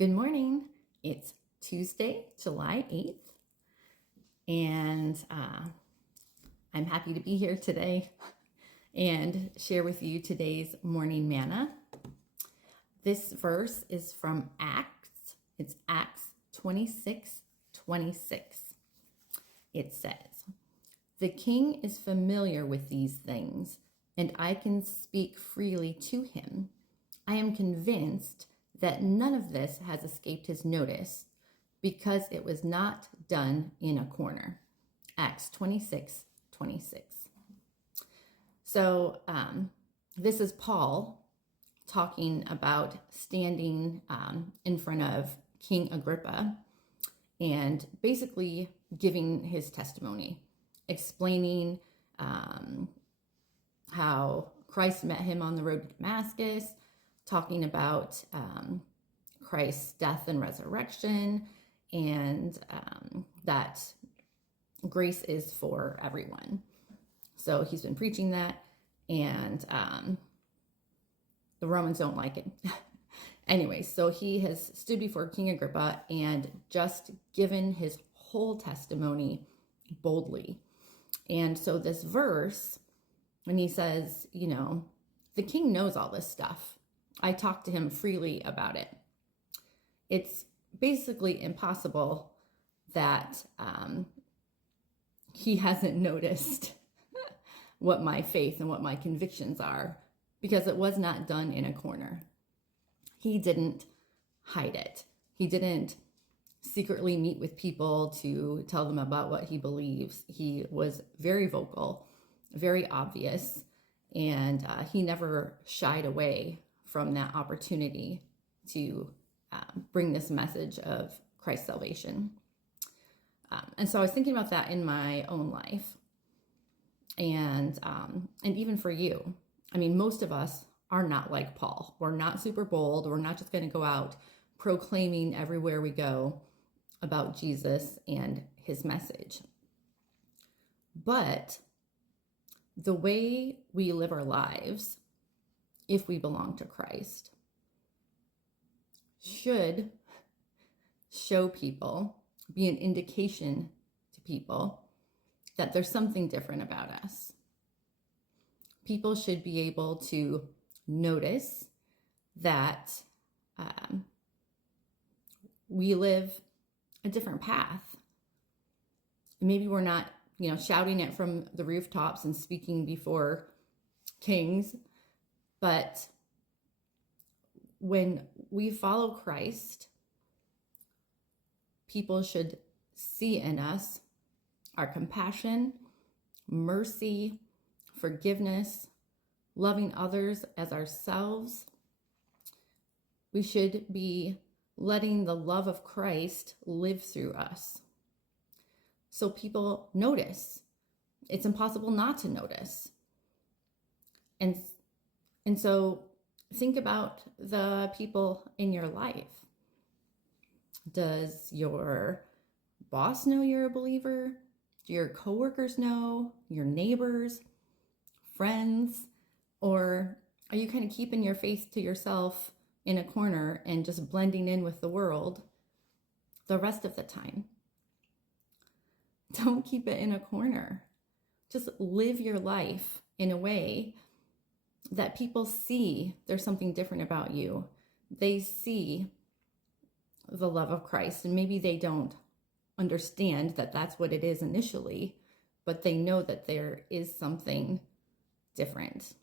Good morning. It's Tuesday, July 8th, and I'm happy to be here today and share with you today's morning manna. This verse is from Acts. It's Acts 26:26. It says, "The king is familiar with these things, and I can speak freely to him. I am convinced that none of this has escaped his notice because it was not done in a corner." Acts 26:26. So this is Paul talking about standing in front of King Agrippa and basically giving his testimony, explaining how Christ met him on the road to Damascus, talking about Christ's death and resurrection, and that grace is for everyone. So he's been preaching that, and the Romans don't like it. Anyway, so he has stood before King Agrippa and just given his whole testimony boldly. And so this verse, when he says, the king knows all this stuff. I talked to him freely about it. It's basically impossible that he hasn't noticed what my faith and what my convictions are, because it was not done in a corner. He didn't hide it. He didn't secretly meet with people to tell them about what he believes. He was very vocal, very obvious, and he never shied away from that opportunity to bring this message of Christ's salvation. And so I was thinking about that in my own life, and even for you. I mean, most of us are not like Paul. We're not super bold. We're not just going to go out proclaiming everywhere we go about Jesus and his message. But the way we live our lives, if we belong to Christ, should show people, be an indication to people that there's something different about us. People should be able to notice that we live a different path. Maybe we're not, shouting it from the rooftops and speaking before kings, but when we follow Christ, people should see in us our compassion, mercy, forgiveness, loving others as ourselves. We should be letting the love of Christ live through us, so people notice. It's impossible not to notice. And so think about the people in your life. Does your boss know you're a believer? Do your coworkers know? Your neighbors? Friends? Or are you kind of keeping your faith to yourself in a corner and just blending in with the world the rest of the time? Don't keep it in a corner. Just live your life in a way that people see there's something different about you. They see the love of Christ, and maybe they don't understand that that's what it is initially, but they know that there is something different.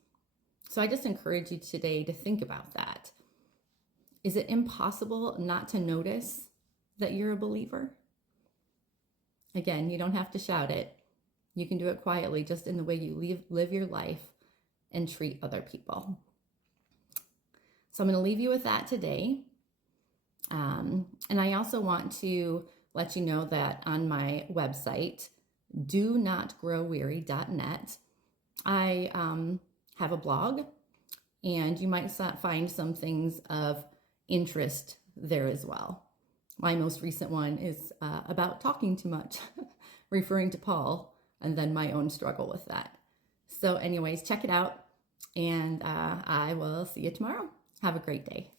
So I just encourage you today to think about that. Is it impossible not to notice that you're a believer? Again, you don't have to shout it. You can do it quietly, just in the way you live your life and treat other people. So I'm going to leave you with that today. And I also want to let you know that on my website, donotgrowweary.net, I have a blog, and you might find some things of interest there as well. My most recent one is about talking too much, referring to Paul, and then my own struggle with that. So anyways, check it out, and I will see you tomorrow. Have a great day.